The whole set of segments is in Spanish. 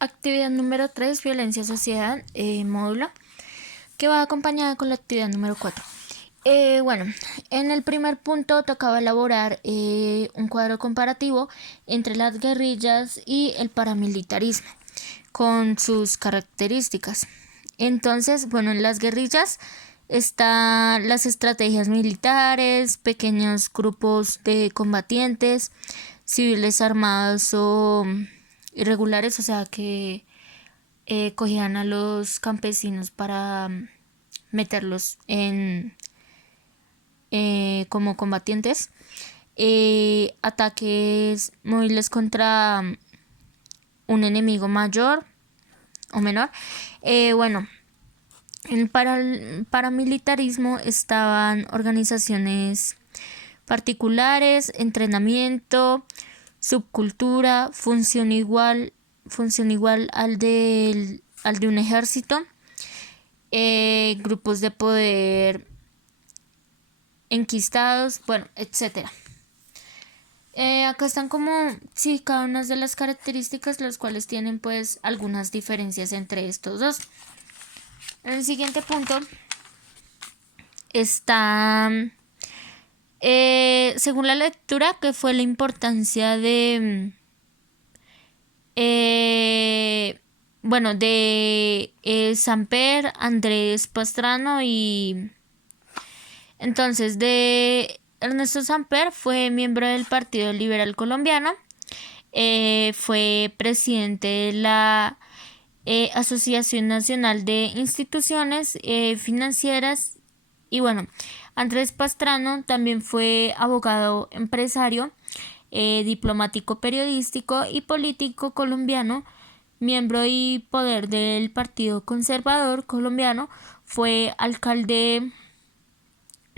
Actividad número 3, violencia sociedad, módulo, que va acompañada con la actividad número 4. Bueno, en el primer punto tocaba elaborar un cuadro comparativo entre las guerrillas y el paramilitarismo, con sus características. Entonces, bueno, en las guerrillas están las estrategias militares, pequeños grupos de combatientes, civiles armados o irregulares, o sea que cogían a los campesinos para meterlos en como combatientes, ataques móviles contra un enemigo mayor o menor. Bueno, para el paramilitarismo estaban organizaciones particulares, entrenamiento, subcultura, función igual al de un ejército, grupos de poder enquistados, bueno, etcétera. Acá están como, sí, cada una de las características, las cuales tienen pues algunas diferencias entre estos dos. En el siguiente punto está, según la lectura, que fue la importancia de, bueno, de Samper, Andrés Pastrano y entonces de Ernesto Samper fue miembro del Partido Liberal Colombiano, fue presidente de la Asociación Nacional de Instituciones Financieras y bueno, Andrés Pastrano también fue abogado empresario, diplomático periodístico y político colombiano, miembro y poder del Partido Conservador Colombiano, fue alcalde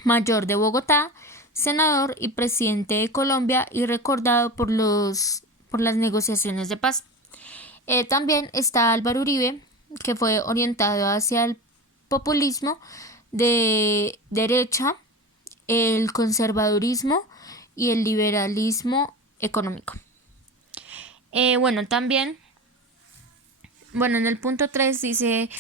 mayor de Bogotá, senador y presidente de Colombia y recordado por las negociaciones de paz. También está Álvaro Uribe, que fue orientado hacia el populismo de derecha, el conservadurismo y el liberalismo económico. Bueno, también, bueno, en el punto 3 dice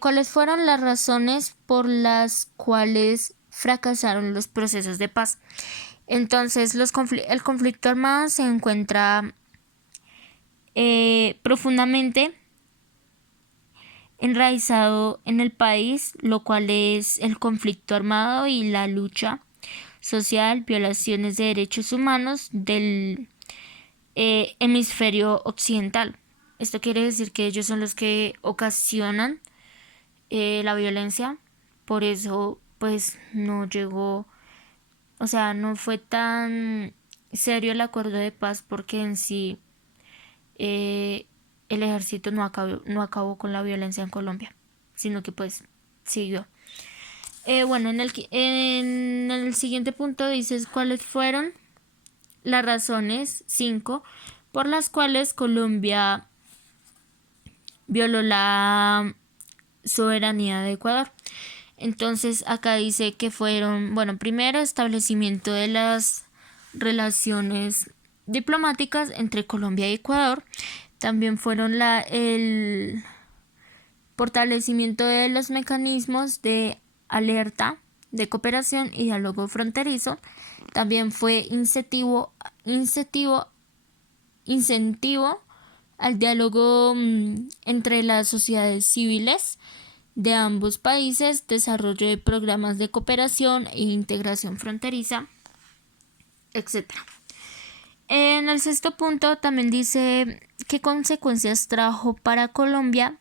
cuáles fueron las razones por las cuales fracasaron los procesos de paz. Entonces, el conflicto armado se encuentra profundamente enraizado en el país, lo cual es el conflicto armado y la lucha social, violaciones de derechos humanos del hemisferio occidental. Esto quiere decir que ellos son los que ocasionan la violencia, por eso pues no llegó, o sea, no fue tan serio el acuerdo de paz porque en sí el ejército no acabó con la violencia en Colombia, sino que pues siguió. Bueno, en el siguiente punto dices cuáles fueron las razones 5 por las cuales Colombia violó la soberanía de Ecuador. Entonces acá dice que fueron, bueno, primero establecimiento de las relaciones diplomáticas entre Colombia y Ecuador. También fueron el fortalecimiento de los mecanismos de alerta, de cooperación y diálogo fronterizo. También fue incentivo al diálogo entre las sociedades civiles de ambos países, desarrollo de programas de cooperación e integración fronteriza, etc. En el sexto punto también dice qué consecuencias trajo para Colombia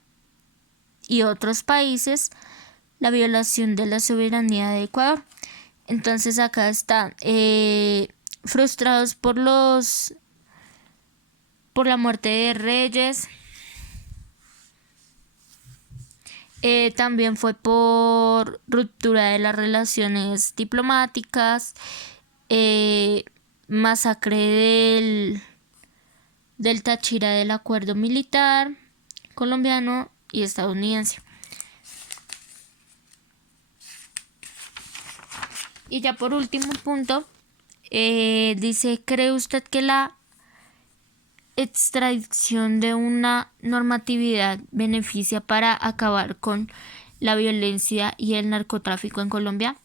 y otros países la violación de la soberanía de Ecuador. Entonces acá está frustrados por la muerte de reyes. También fue por ruptura de las relaciones diplomáticas, masacre del Táchira del acuerdo militar colombiano y estadounidense. Y ya por último punto, dice, ¿cree usted que la extracción de una normatividad beneficia para acabar con la violencia y el narcotráfico en Colombia?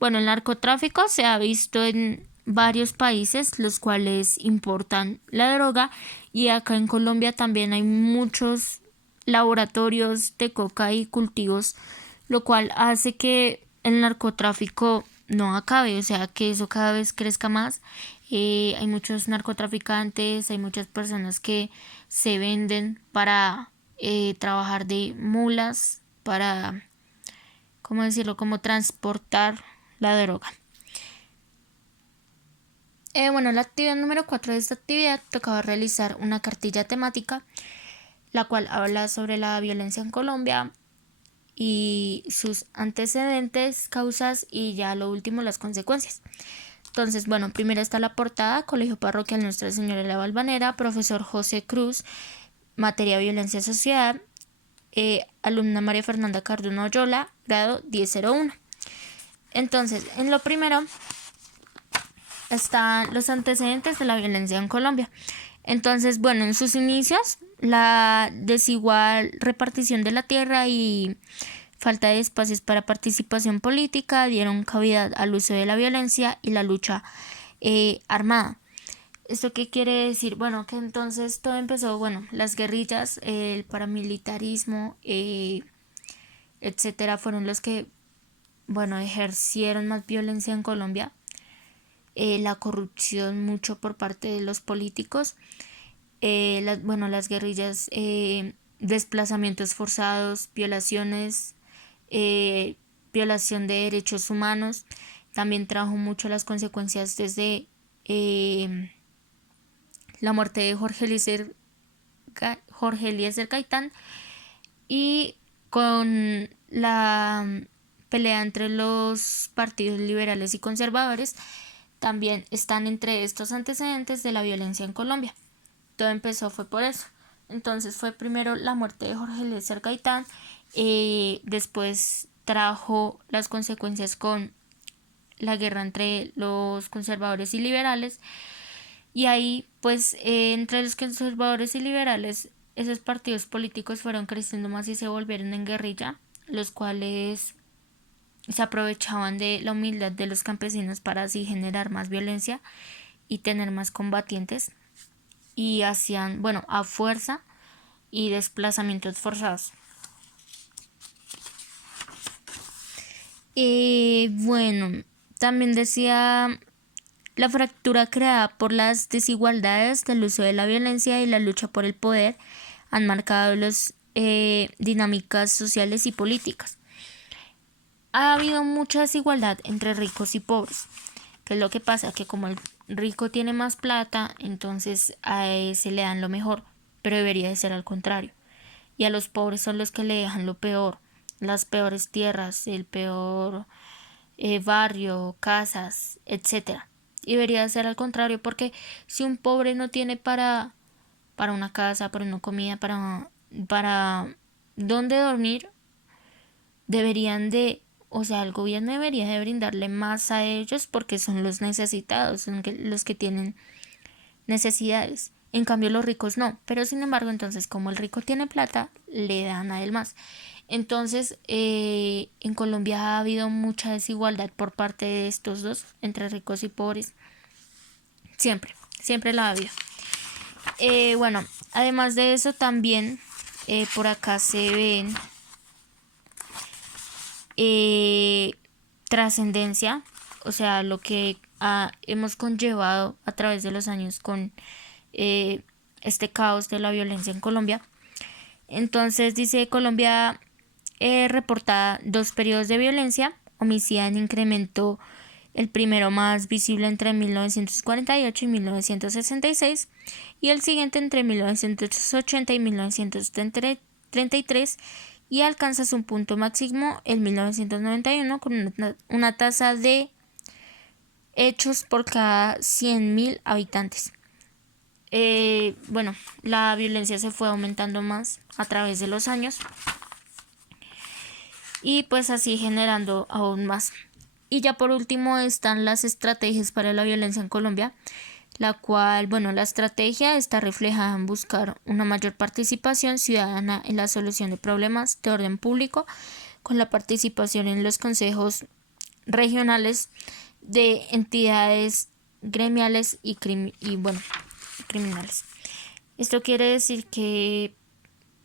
Bueno, el narcotráfico se ha visto en varios países los cuales importan la droga, y acá en Colombia también hay muchos laboratorios de coca y cultivos, lo cual hace que el narcotráfico no acabe, o sea, que eso cada vez crezca más. Hay muchos narcotraficantes, hay muchas personas que se venden para trabajar de mulas, para, ¿cómo decirlo?, como transportar la droga. Bueno, la actividad número 4 de esta actividad tocaba realizar una cartilla temática, la cual habla sobre la violencia en Colombia y sus antecedentes, causas y ya lo último, las consecuencias. Entonces, bueno, primero está la portada: Colegio Parroquial Nuestra Señora de la Valvanera, profesor José Cruz, materia Violencia y Sociedad, alumna María Fernanda Cardona Oyola, grado 1001. Entonces, en lo primero están los antecedentes de la violencia en Colombia. Entonces, bueno, en sus inicios, la desigual repartición de la tierra y falta de espacios para participación política dieron cavidad al uso de la violencia y la lucha armada. ¿Esto qué quiere decir? Bueno, que entonces todo empezó, bueno, las guerrillas, el paramilitarismo, etcétera, fueron los que, bueno, ejercieron más violencia en Colombia. La corrupción mucho por parte de los políticos, las guerrillas, desplazamientos forzados, violaciones, violación de derechos humanos. También trajo mucho las consecuencias desde la muerte de Jorge Eliezer Gaitán, y con la pelea entre los partidos liberales y conservadores. También están entre estos antecedentes de la violencia en Colombia. Todo empezó fue por eso. Entonces fue primero la muerte de Jorge Eliezer Gaitán, después trajo las consecuencias con la guerra entre los conservadores y liberales, y ahí pues entre los conservadores y liberales esos partidos políticos fueron creciendo más y se volvieron en guerrilla, los cuales se aprovechaban de la humildad de los campesinos para así generar más violencia y tener más combatientes, y hacían, bueno, a fuerza y desplazamientos forzados. Bueno, también decía: la fractura creada por las desigualdades del uso de la violencia y la lucha por el poder han marcado las dinámicas sociales y políticas. Ha habido mucha desigualdad entre ricos y pobres. ¿Qué es lo que pasa? Que como el rico tiene más plata, entonces a ese le dan lo mejor, pero debería de ser al contrario. Y a los pobres son los que le dejan lo peor, las peores tierras, el peor barrio, casas, etcétera. Y debería de ser al contrario, porque si un pobre no tiene para una casa, para una comida, para dónde dormir, deberían de, o sea, el gobierno debería de brindarle más a ellos, porque son los necesitados, son los que tienen necesidades. En cambio los ricos no, pero sin embargo entonces como el rico tiene plata, le dan a él más. Entonces en Colombia ha habido mucha desigualdad por parte de estos dos, entre ricos y pobres. Siempre la ha habido. Bueno, además de eso también por acá se ven trascendencia, o sea, lo que hemos conllevado a través de los años con este caos de la violencia en Colombia. Entonces dice: Colombia reporta 2 periodos de violencia homicida en incremento, el primero más visible entre 1948 y 1966 y el siguiente entre 1980 y 1933, y alcanza su punto máximo en 1991 con una tasa de hechos por cada 100.000 habitantes. Bueno, la violencia se fue aumentando más a través de los años y pues así generando aún más. Y ya por último están las estrategias para la violencia en Colombia. la cual, bueno, la estrategia está reflejada en buscar una mayor participación ciudadana en la solución de problemas de orden público, con la participación en los consejos regionales de entidades gremiales y criminales. Esto quiere decir que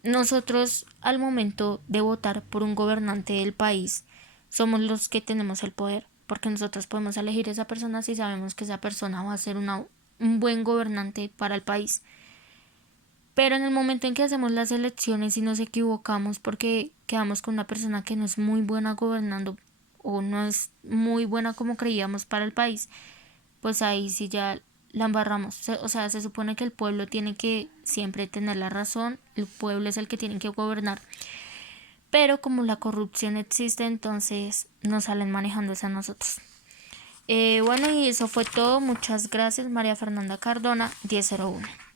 nosotros, al momento de votar por un gobernante del país, somos los que tenemos el poder, porque nosotros podemos elegir a esa persona si sabemos que esa persona va a ser un buen gobernante para el país. Pero en el momento en que hacemos las elecciones y nos equivocamos porque quedamos con una persona que no es muy buena gobernando o no es muy buena como creíamos para el país, pues ahí sí ya la embarramos. O sea, se supone que el pueblo tiene que siempre tener la razón, el pueblo es el que tiene que gobernar. Pero como la corrupción existe, entonces nos salen manejando a nosotros. Bueno, y eso fue todo. Muchas gracias, María Fernanda Cardona, 1001.